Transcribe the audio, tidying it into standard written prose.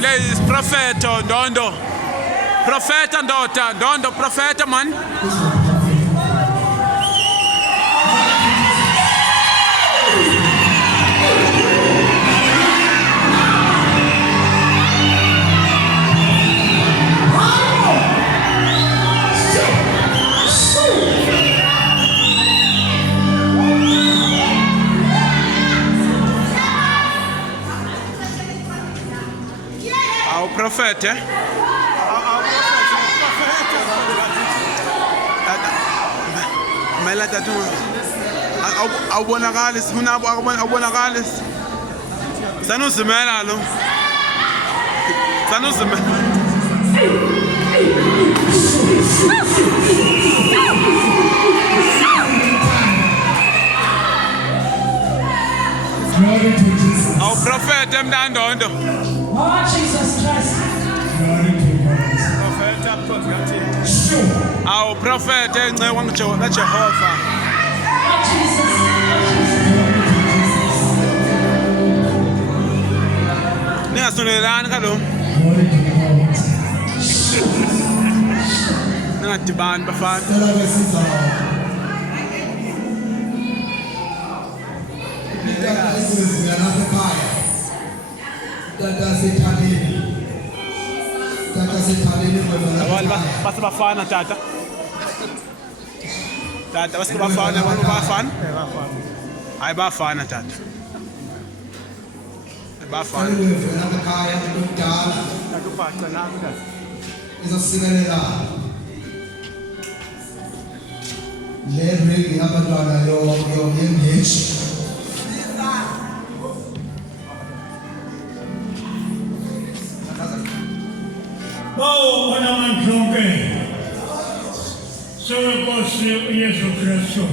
Ladies, Profeta Ndondo. Profeta Ndota, Ndondo, Profeta man. Ao Profeta. Mela tatu. Awubonakalis, funa awubonakalis. Sanuzimela lo. Sanuzimela. Awu Profeta mntandondo. Oh, Jesus Christ. Awu Profeta encewa kaJehova. Oh, Jesus. Ningasondelani kalo. Ningadibani bafana. Abantu base bafana tata. Tata base bafana, abantu bafana. Hayi bafana tata. Bafana. Takuphatha nami tata. Izosikelela le ring yabantwana yengeshi Bawo onamandlonke Sowenkosi uYesu Kristu